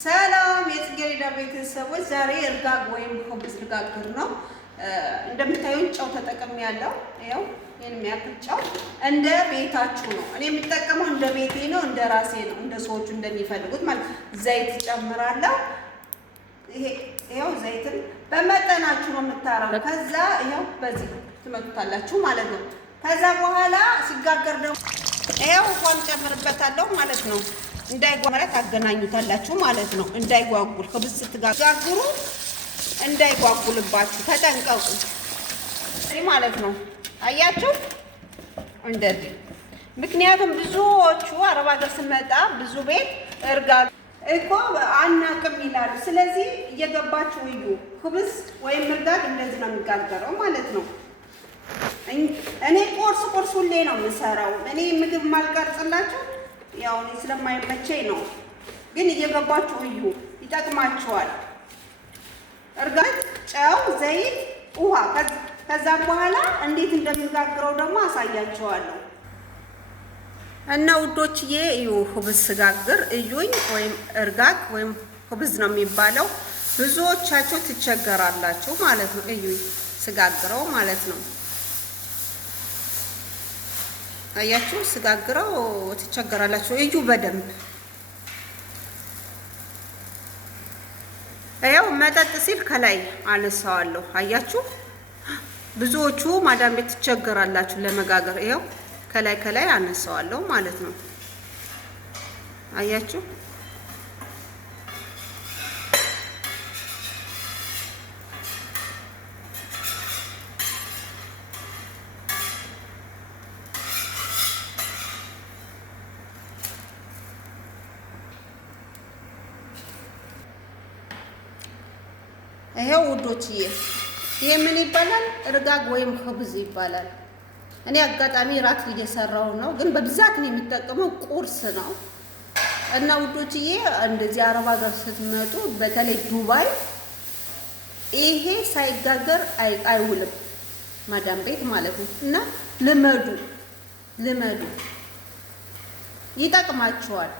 ሰላም የጽጌረዳ ቤተሰቦች፣ ዛሬ እርጋግ ወይም ሆብዝ ልጋግር ነው። እንደምታዩት ጨው ተጠቅሜያለሁ። ያው የኔም ያክል ጨው እንደ ቤታችሁ ነው። እኔ የምጠቀመው እንደ ቤቴ ነው፣ እንደ ራሴ ነው፣ እንደ ሰዎቹ እንደሚፈልጉት ማለት። ዘይት ጨምራለሁ። ይሄው ዘይትን በመጠናችሁ ነው የምታረጉት። ከዛ ይሄው በዚህ ትመቱታላችሁ ማለት ነው። ከዛ በኋላ ሲጋገር ደግሞ ይሄው ውሃን ጨምርበታለሁ ማለት ነው። እንዳይጓጉል ታገናኙታላችሁ ማለት ነው። እንዳይጓጉል ከብስ ስትጋግሩ እንዳይጓጉልባችሁ ተጠንቀቁ ማለት ነው። አያችሁ እንደዚህ። ምክንያቱም ብዙዎቹ አረብ ሀገር ስመጣ ብዙ ቤት እርጋግ እኮ አናቅም ይላሉ። ስለዚህ እየገባችሁ እዩ። ኩብስ ወይም እርጋግ እንደዚህ ነው የሚጋገረው ማለት ነው። እኔ ቁርስ ሁሌ ነው የምሰራው። እኔ ምግብ ማልቀርጽላችሁ ያው እኔ ስለማይመቸኝ ነው። ግን እየገባችሁ እዩ፣ ይጠቅማችኋል። እርጋግ፣ ጨው፣ ዘይት፣ ውሃ። ከዛም በኋላ እንዴት እንደምጋግረው ደግሞ አሳያችኋለሁ። እና ውዶችዬ እዩ፣ ሁብዝ ስጋግር እዩኝ። ወይም እርጋግ ወይም ሁብዝ ነው የሚባለው። ብዙዎቻችሁ ትቸገራላችሁ ማለት ነው። እዩኝ ስጋግረው ማለት ነው። አያችሁ ስጋግረው ትቸገራላችሁ። እዩ በደንብ ያው መጠጥ ሲል ከላይ አነሳዋለሁ። አያችሁ ብዙዎቹ ማዳም ቤት ትቸገራላችሁ ለመጋገር። ይኸው ከላይ አነሳዋለሁ ማለት ነው። አያችሁ ይሄው ውዶችዬ፣ ይሄ ምን ይባላል? እርጋግ ወይም ሁብዝ ይባላል። እኔ አጋጣሚ ራት እየሰራው ነው፣ ግን በብዛት ነው የሚጠቀመው ቁርስ ነው። እና ውዶችዬ እንደዚህ አረብ ሀገር ስትመጡ በተለይ ዱባይ ይሄ ሳይጋገር አይውልም፣ ማዳም ቤት ማለት ነው። እና ልመዱ፣ ይጠቅማችኋል።